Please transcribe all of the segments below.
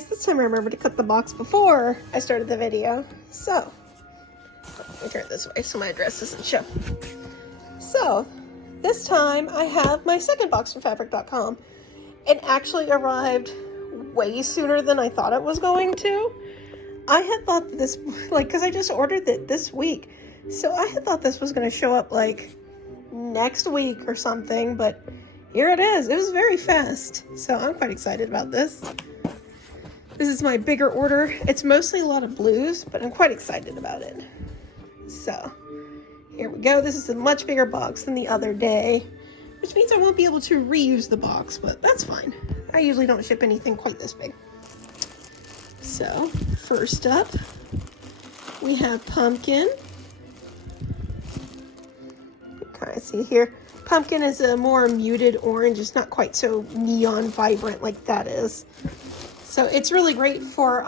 guys, this time I remembered to cut the box before I started the video. So, let me turn it this way so my address doesn't show. So, this time I have my second box from fabric.com. It actually arrived way sooner than I thought it was going to. I had thought this, because I just ordered it this week. So I had thought this was going to show up next week or something, but here it is. It was very fast. So I'm quite excited about this. This is my bigger order. It's mostly a lot of blues, but I'm quite excited about it. So here we go. This is a much bigger box than the other day, which means I won't be able to reuse the box, but that's fine. I usually don't ship anything quite this big. So first up, we have pumpkin. Kind of see here. Pumpkin is a more muted orange. It's not quite so neon vibrant like that is. So it's really great for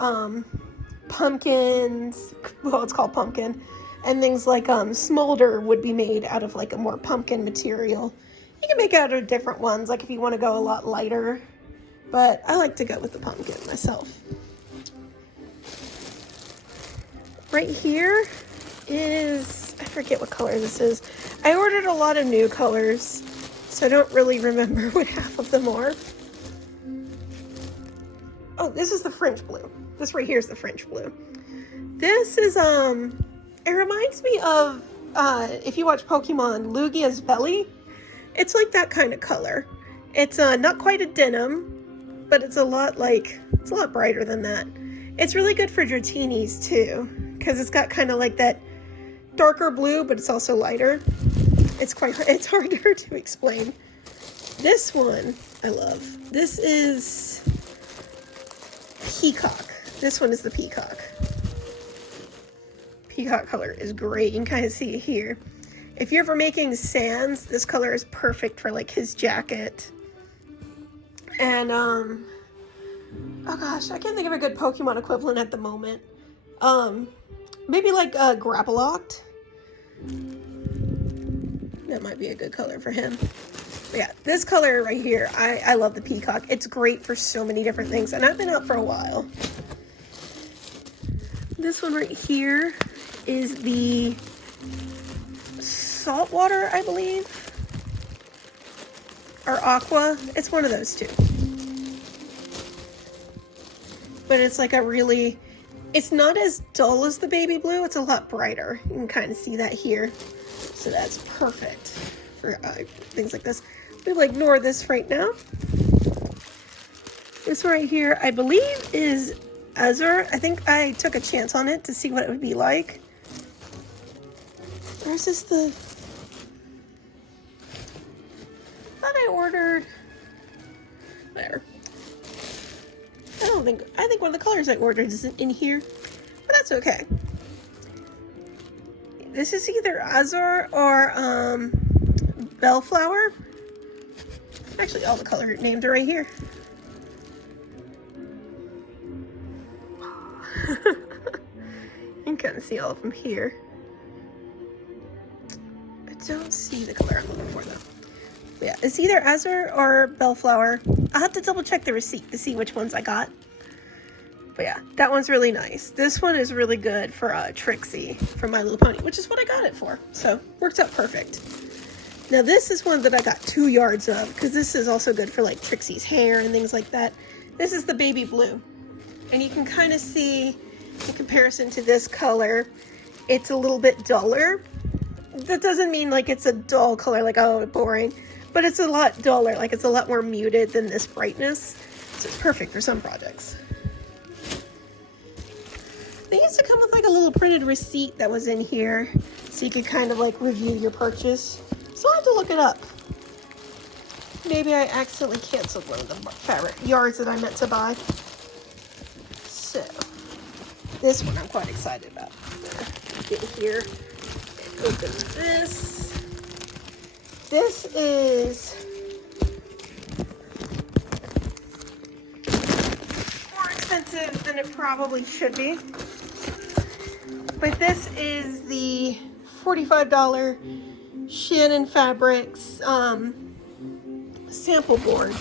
pumpkins. Well, it's called pumpkin. And things like smolder would be made out of a more pumpkin material. You can make it out of different ones, if you want to go a lot lighter. But I like to go with the pumpkin myself. Right here is, I forget what color this is. I ordered a lot of new colors, so I don't really remember what half of them are. Oh, this is the French blue. This right here is the French blue. This is, it reminds me of, if you watch Pokemon, Lugia's belly. It's like that kind of color. It's not quite a denim, but it's a lot brighter than that. It's really good for Dratinis too, because it's got kind of that darker blue, but it's also lighter. It's harder to explain. This one I love. This is peacock. This one is the peacock. Peacock color is great. You can kind of see it here. If you're ever making Sans, this color is perfect for his jacket. And oh gosh, I can't think of a good Pokemon equivalent at the moment. Maybe Grapploct. That might be a good color for him. But yeah, this color right here, I love the peacock. It's great for so many different things, and I've been out for a while. This one right here is the saltwater, I believe, or aqua. It's one of those two. But it's it's not as dull as the baby blue. It's a lot brighter. You can kind of see that here. So that's perfect for things like this. We will ignore this right now. This right here, I believe, is Azure. I think I took a chance on it to see what it would be like. Or is this the... I thought I ordered... There. I think one of the colors I ordered isn't in here, but that's okay. This is either Azure or Bellflower. Actually, all the color names are right here. You can kind of see all of them here. I don't see the color I'm looking for though. But yeah, it's either Azure or Bellflower. I'll have to double check the receipt to see which ones I got. But yeah, that one's really nice. This one is really good for Trixie from My Little Pony, which is what I got it for. So, works out perfect. Now this is one that I got 2 yards of, because this is also good for Trixie's hair and things like that. This is the baby blue. And you can kind of see, in comparison to this color, it's a little bit duller. That doesn't mean it's a dull color, oh, boring. But it's a lot duller, it's a lot more muted than this brightness. So it's perfect for some projects. They used to come with a little printed receipt that was in here, so you could kind of review your purchase. So I'll have to look it up. Maybe I accidentally canceled one of the fabric yards that I meant to buy. So this one I'm quite excited about. Get here and open this. This is more expensive than it probably should be. But this is the $45 Shannon Fabrics sample board.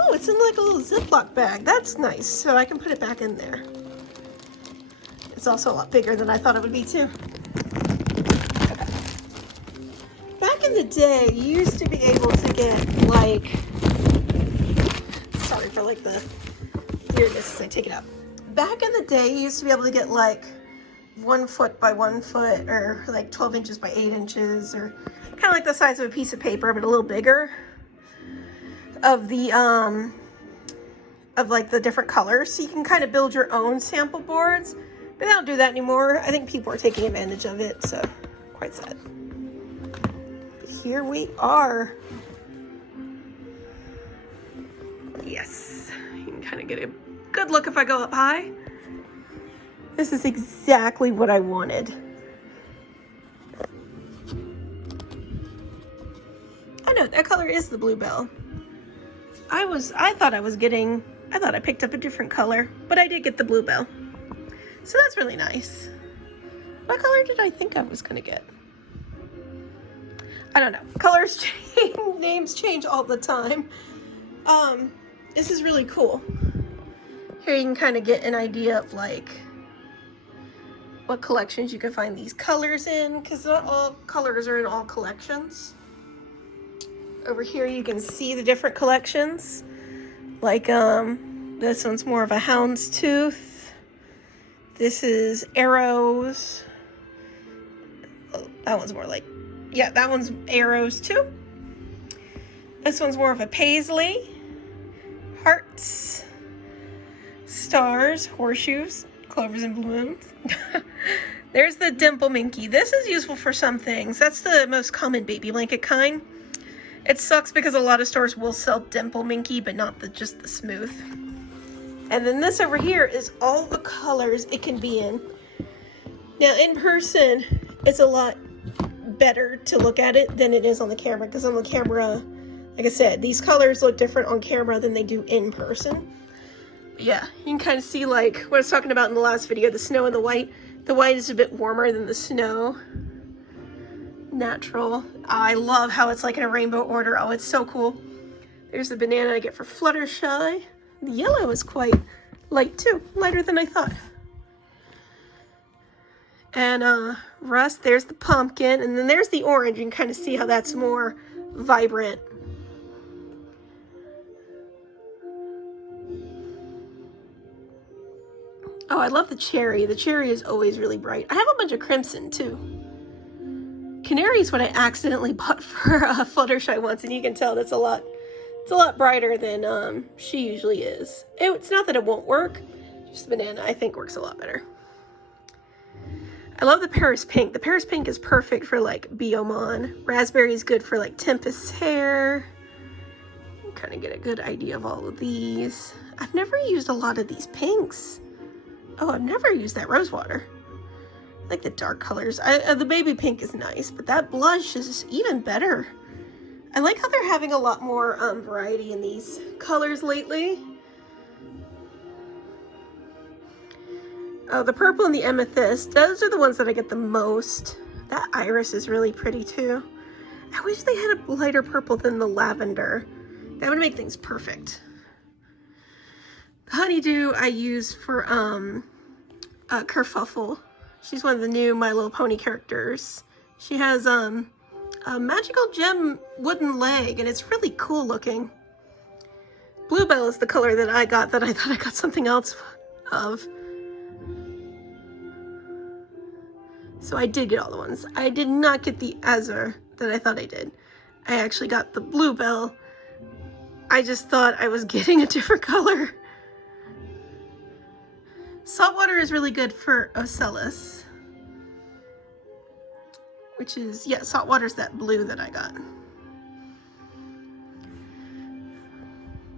Oh, Oh, it's in like a little Ziploc bag. That's nice. So I can put it back in there. It's also a lot bigger than I thought it would be too. Okay. Back in the day, you used to be able to get like, sorry for like the weirdness as I take it out. Back in the day, you used to be able to get like 1 foot by 1 foot, or like 12 inches by 8 inches, or kind of like the size of a piece of paper, but a little bigger, of the of like the different colors, so you can kind of build your own sample boards. But they don't do that anymore. I think people are taking advantage of it, so quite sad. But here we are. Yes, you can kind of get a good look if I go up high. This is exactly what I wanted. I know, that color is the Bluebell. I thought I picked up a different color, but I did get the Bluebell. So that's really nice. What color did I think I was gonna get? I don't know. Colors change, names change all the time. This is really cool. Here you can kind of get an idea of like what collections you can find these colors in, because not all colors are in all collections. Over here you can see the different collections. Like this one's more of a houndstooth. This is arrows. Oh, that one's more like, yeah, that one's arrows too. This one's more of a paisley. Hearts, stars, horseshoes, clovers and balloons. There's the Dimple Minky. This is useful for some things. That's the most common baby blanket kind. It sucks because a lot of stores will sell Dimple Minky, but not just the smooth. And then this over here is all the colors it can be in. Now in person, it's a lot better to look at it than it is on the camera, because on the camera, like I said, these colors look different on camera than they do in person. But yeah, you can kind of see like what I was talking about in the last video, the snow and the white. The white is a bit warmer than the snow. Natural. I love how it's like in a rainbow order. Oh, it's so cool. There's the banana I get for Fluttershy. The yellow is quite light too, lighter than I thought. And rust, there's the pumpkin, and then there's the orange. You can kind of see how that's more vibrant. Oh, I love the cherry. The cherry is always really bright. I have a bunch of crimson too. Canary is what I accidentally bought for Fluttershy once, and you can tell that's a lot brighter than she usually is. It's not that it won't work, just the banana I think works a lot better. I love the Paris pink. The Paris pink is perfect for like Biomon. Raspberry is good for like Tempest's hair. Kind of get a good idea of all of these. I've never used a lot of these pinks. Oh, I've never used that rose water. I like the dark colors. The baby pink is nice, but that blush is even better. I like how they're having a lot more variety in these colors lately. Oh, the purple and the amethyst, those are the ones that I get the most. That iris is really pretty too. I wish they had a lighter purple than the lavender. That would make things perfect. The honeydew I use for Kerfuffle. She's one of the new My Little Pony characters. She has a magical gem wooden leg, and it's really cool looking. Bluebell is the color that I got that I thought I got something else of. So I did get all the ones. I did not get the Azure that I thought I did. I actually got the Bluebell. I just thought I was getting a different color. Saltwater is really good for Ocellus. Which is, yeah, saltwater's that blue that I got.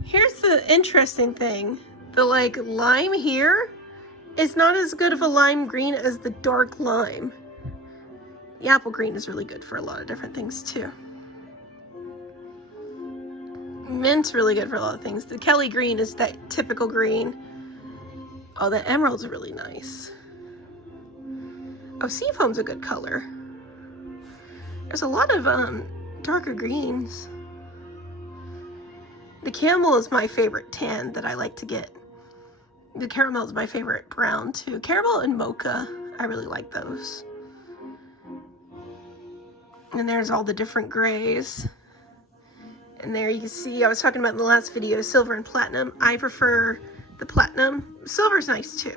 Here's the interesting thing. The like lime here is not as good of a lime green as the dark lime. The apple green is really good for a lot of different things too. Mint's really good for a lot of things. The Kelly green is that typical green. Oh, the emerald's really nice. Oh, seafoam's a good color. There's a lot of darker greens. The camel is my favorite tan that I like to get. The caramel is my favorite brown too. Caramel and mocha, I really like those. And there's all the different grays. And there you can see, I was talking about in the last video, silver and platinum. I prefer the platinum. Silver's nice too.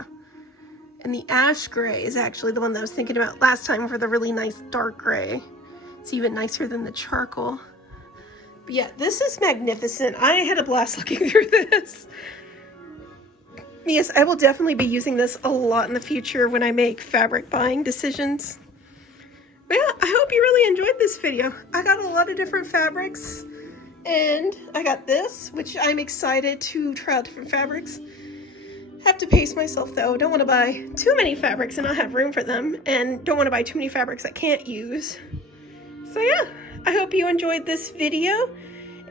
And the ash gray is actually the one that I was thinking about last time for the really nice dark gray. It's even nicer than the charcoal. But yeah, this is magnificent. I had a blast looking through this. Yes, I will definitely be using this a lot in the future when I make fabric buying decisions. But yeah, I hope you really enjoyed this video. I got a lot of different fabrics, and I got this, which I'm excited to try out different fabrics. Have to pace myself though. Don't want to buy too many fabrics and not have room for them, and don't want to buy too many fabrics I can't use. So yeah, I hope you enjoyed this video.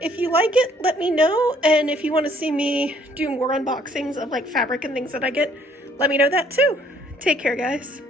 If you like it, let me know, and if you want to see me do more unboxings of like fabric and things that I get, let me know that too. Take care, guys.